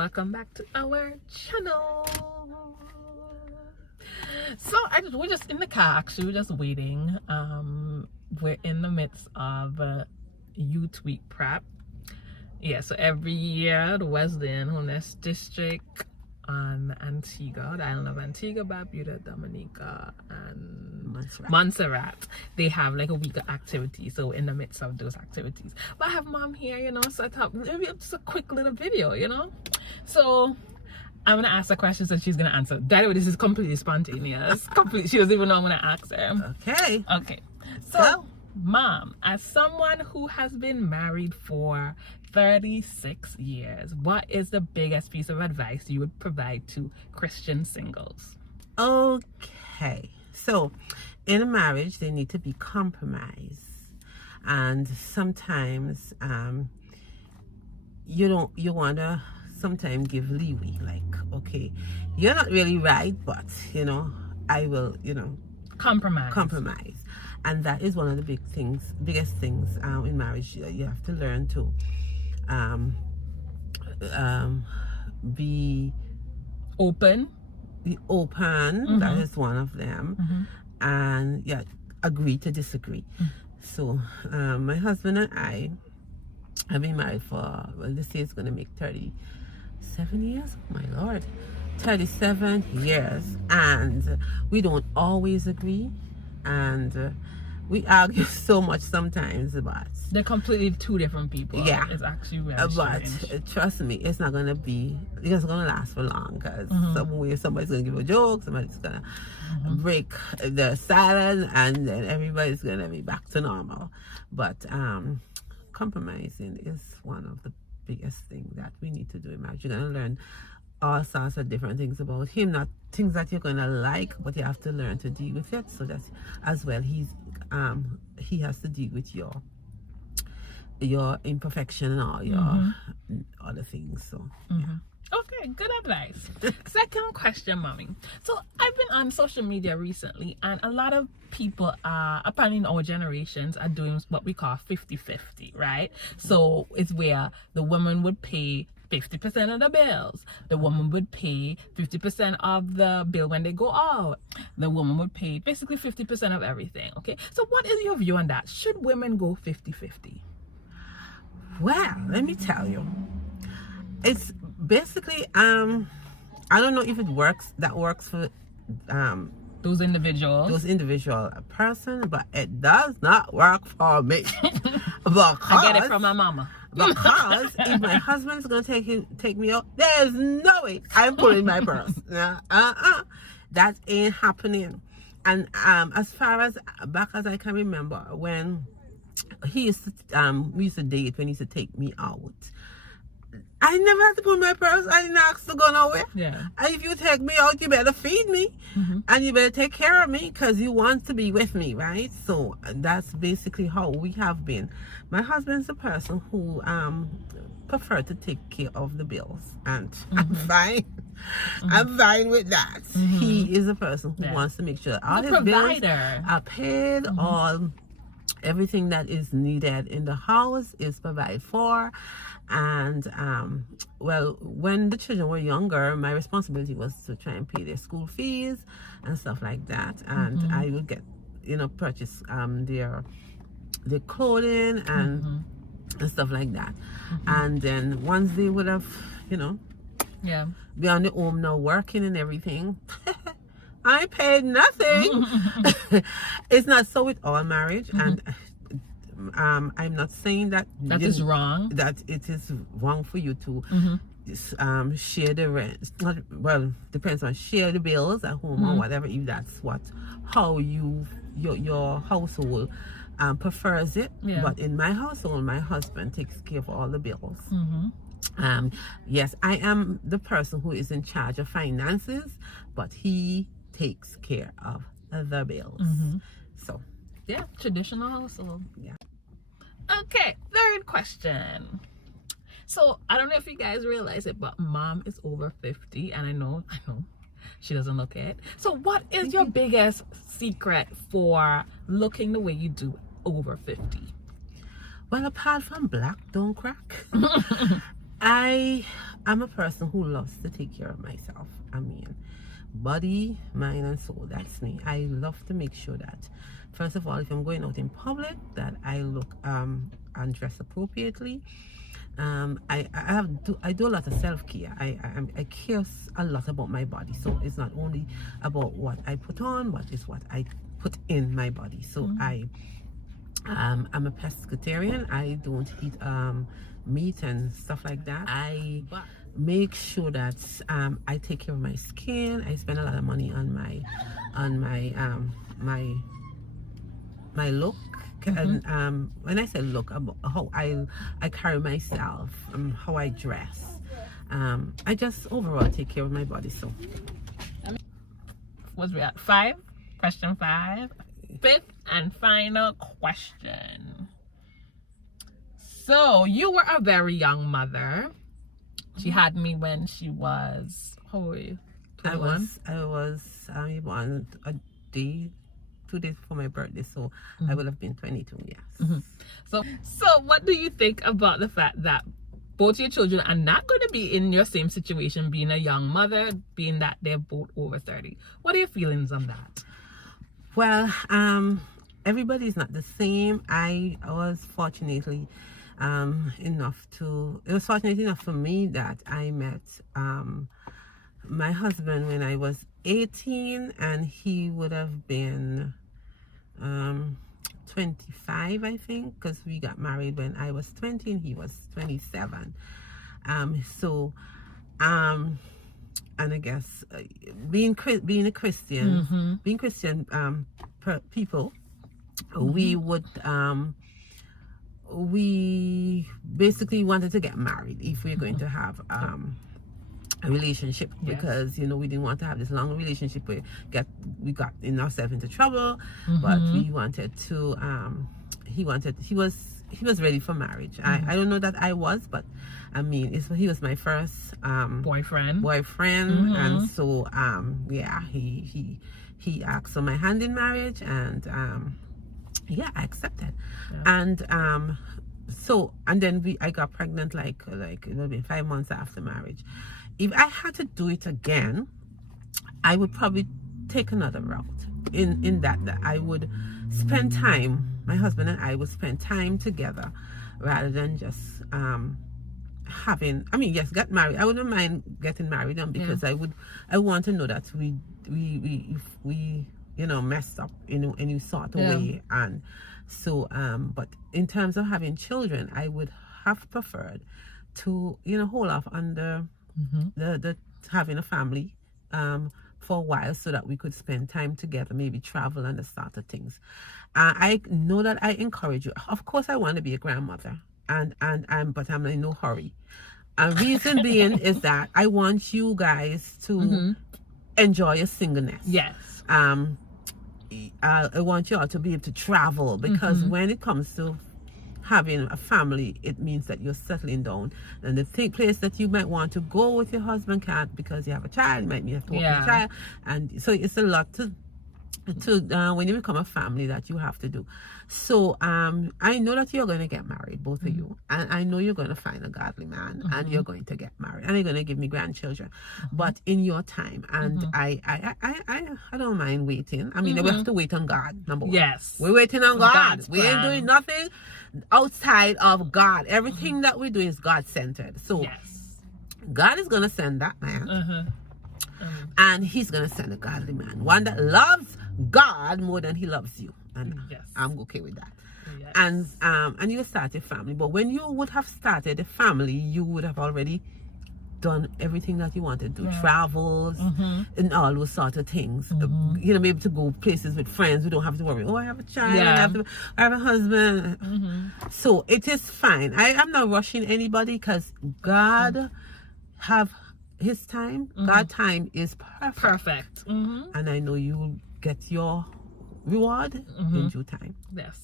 welcome back to our channel. So we're just in the car, actually. We're just waiting. We're in the midst of Youth Week prep. Yeah, so every year the Wesleyan Homeless District on Antigua, the island of Antigua, Barbuda, Dominica, and Montserrat, they have like a week of activities. So in the midst of those activities, but I have mom here, you know, so I thought maybe just a quick little video, you know. So I'm gonna ask her questions and she's gonna answer. By the way, this is completely spontaneous. She doesn't even know I'm gonna ask her. Okay. So mom, as someone who has been married for 36 years, what is the biggest piece of advice you would provide to Christian singles? Okay, so in a marriage they need to be compromised, and sometimes you want to sometimes give leeway, like, okay, you're not really right, but you know, I will, you know, compromise. And that is one of the biggest things in marriage. You have to learn to be open. That is one of them. And yeah, agree to disagree. So my husband and I have been married for, well, this year is going to make 37 years. Oh my Lord, 37 years, and we don't always agree, and we argue so much sometimes, but they're completely two different people. Yeah, it's actually really strange. But trust me, it's not gonna last for long, because somebody's gonna give a joke, somebody's gonna break the silence, and then everybody's gonna be back to normal. But compromising is one of the biggest things that we need to do in marriage. You're gonna learn all sorts of different things about him, not things that you're gonna like, but you have to learn to deal with it, so that as well he has to deal with your imperfection and all your other things. So Okay, good advice. Second question, mommy. So I've been on social media recently, and a lot of people are, apparently in our generations, are doing what we call 50-50, right? So it's where the woman would pay 50% of the bills. The woman would pay 50% of the bill when they go out. The woman would pay basically 50% of everything, okay? So what is your view on that? Should women go 50-50? Well, let me tell you. It's basically, I don't know if it works for those individual person, but it does not work for me. Because I get it from my mama. Because if my husband's gonna take me out, there's no way I'm pulling my purse. That ain't happening. And as far as back as I can remember, when we used to date, when he used to take me out, I never had to pull my purse. I didn't ask to go nowhere. Yeah. And if you take me out, you better feed me, and you better take care of me, because you want to be with me, right? So that's basically how we have been. My husband's a person who prefer to take care of the bills, and I'm fine. I'm fine with that. He is a person who wants to make sure all his bills are paid, everything that is needed in the house is provided for. And well, when the children were younger, my responsibility was to try and pay their school fees and stuff like that, and I would get, you know, purchase their clothing and stuff like that. And then once they would have, you know, be on the home now working and everything, I paid nothing. It's not so with all marriage, and I'm not saying that is wrong. That it is wrong for you to share the rent. Well, depends on share the bills at home or whatever. If that's how your household prefers it. But in my household, my husband takes care of all the bills. Yes, I am the person who is in charge of finances, but he takes care of the bills. So yeah, traditional household. Yeah. Okay, third question. So I don't know if you guys realize it, but mom is over 50, and I know she doesn't look it. So what is your biggest secret for looking the way you do over 50? Well, apart from black don't crack, I I'm a person who loves to take care of myself. I mean, body, mind, and soul. That's me. I love to make sure that, first of all, if I'm going out in public, that I look and dress appropriately. I do a lot of self-care. I care a lot about my body, so it's not only about what I put on, but it's what I put in my body. So I'm a pescatarian. I don't eat meat and stuff like that. I make sure that I take care of my skin. I spend a lot of money on my look. And when I say look, about how I carry myself, how I dress, I just overall take care of my body. So was we at 5? Question 5. 5th and final question. So you were a very young mother. She had me when she was, how old were you? 21? I was born a day, 2 days before my birthday, so I would have been 22. Yes. So what do you think about the fact that both your children are not going to be in your same situation, being a young mother, being that they're both over 30? What are your feelings on that? Well, everybody's not the same. I was fortunate enough for me that I met my husband when I was 18, and he would have been 25, I think, because we got married when I was 20 and he was 27. And I guess being a Christian, being Christian people, we would we basically wanted to get married if we're going to have a relationship, because we didn't want to have this long relationship where we got ourselves into trouble, but we wanted to he was ready for marriage. I don't know that I was, but I mean he was my first boyfriend, and so yeah, he asked for my hand in marriage, and yeah, I accepted. And and then I got pregnant like it would have been 5 months after marriage. If I had to do it again, I would probably take another route. In that I would spend time. My husband and I would spend time together, rather than just having. I mean, yes, get married. I wouldn't mind getting married, because I want to know that we messed up in any sort of way. And so but in terms of having children, I would have preferred to hold off on the having a family for a while, so that we could spend time together, maybe travel and the sort of things. I know that I encourage you. Of course, I want to be a grandmother, but I'm in no hurry. And reason being is that I want you guys to enjoy your singleness. Yes. I want you all to be able to travel, because when it comes to having a family, it means that you're settling down, and the place that you might want to go with your husband can't, because you have a child. You might have to walk your child, and so it's a lot to when you become a family that you have to do. So I know that you're going to get married, both of you, and I know you're going to find a godly man, and you're going to get married, and you're going to give me grandchildren, but in your time. And I don't mind waiting. I mean, we have to wait on God, number one. Yes, we're waiting on God. We ain't doing nothing outside of God. Everything that we do is God-centered. So God is going to send that man, and he's going to send a godly man, one that loves God more than he loves you, and I'm okay with that. And you start a family. But when you would have started a family, you would have already done everything that you wanted to do, travels and all those sort of things. Maybe to go places with friends. We don't have to worry, I have a child, I have a husband. So it is fine. I'm not rushing anybody, because God have his time. God's time is perfect. And I know you will get your reward in due time. Yes.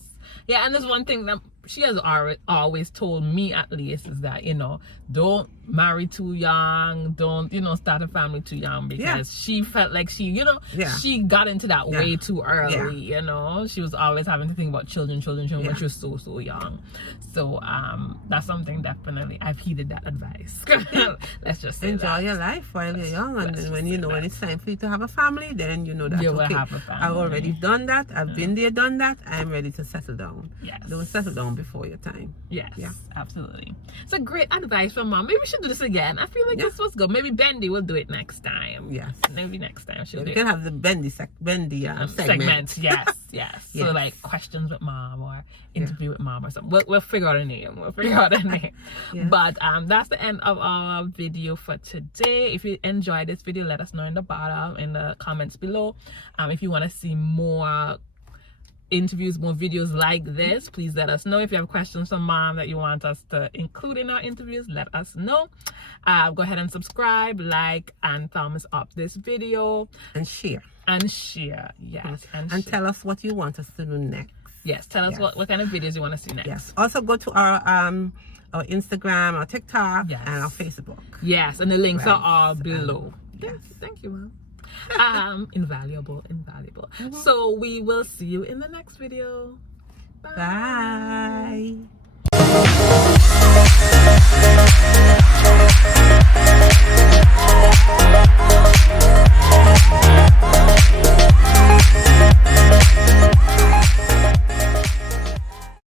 Yeah, and there's one thing that she has always told me, at least, is that, you know, don't marry too young, don't, you know, start a family too young, because she felt like she, you know, she got into that way too early, you know. She was always having to think about children when she was so young. So that's something definitely I've heeded that advice. Let's just say enjoy your life while you're young, and then when you know when it's time for you to have a family, then you know that you will okay, have a family. I've already done that, I've been there, done that, I'm ready to settle down. Yes. Don't settle down before your time. Yes, absolutely. It's a great advice from Mom. Maybe we should do this again. I feel like this was good. Maybe Bendy will do it next time. Yes. Maybe next time she'll do We it. can have the Bendy segment. Yes. So like questions with Mom or interview with Mom or something. We'll figure out a name. But that's the end of our video for today. If you enjoyed this video, let us know in the bottom, in the comments below. If you want to see more interviews, more videos like this, please let us know. If you have questions from Mom that you want us to include in our interviews, let us know. Go ahead and subscribe, like, and thumbs up this video, and share. Yes, and tell us what you want us to do next. Yes, tell us what kind of videos you want to see next. Yes. Also go to our Instagram, our TikTok, and our Facebook. Yes, and the links are all below. Yes. Thank you, Mom. Invaluable. So we will see you in the next video. Bye.